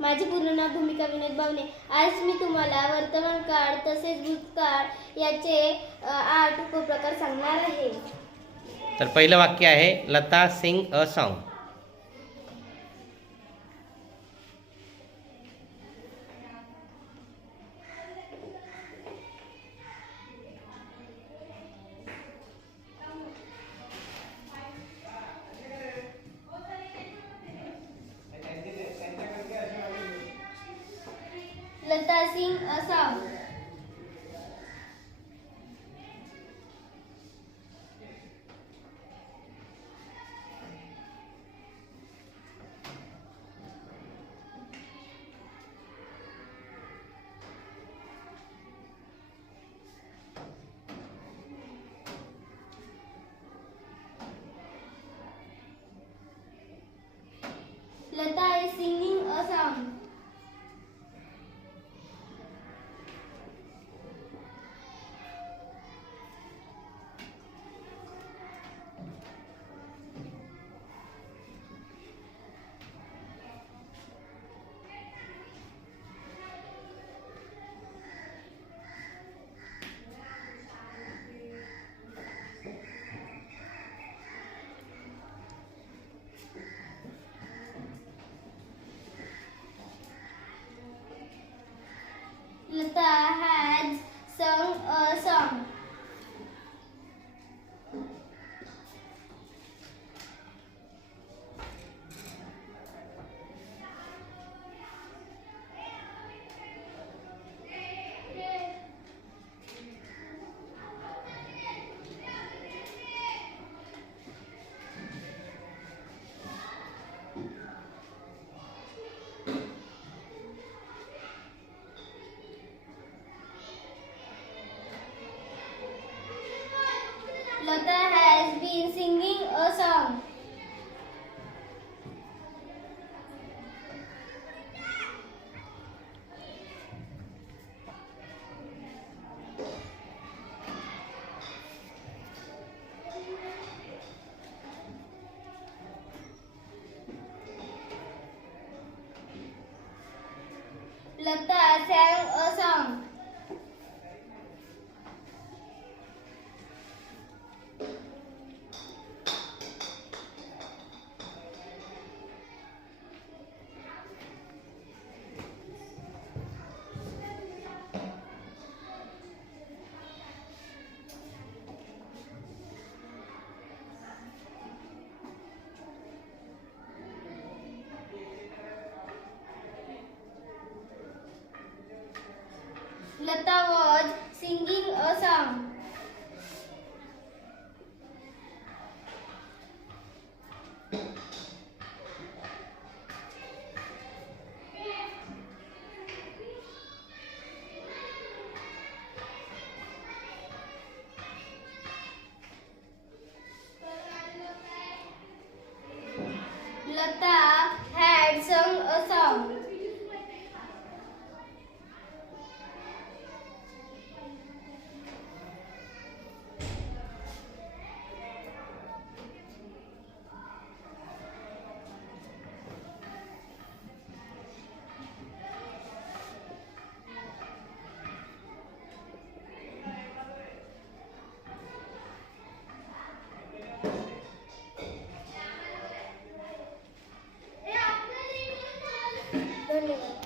माझे पूर्ण नाव भूमिका विनोद बावणे। आज मी तुम्हाला वर्तमान काळ तसेच भूतकाळ याचे 8 उपप्रकार सांगणार आहे। तर पहिलं वाक्य आहे Lata sing a song. Lata sing a song. Lata is singing a song. Lata has sung a song. Lata has been singing a song. Lata sang a song. Lata was singing a song. Lata had sung a song. धन्यवाद।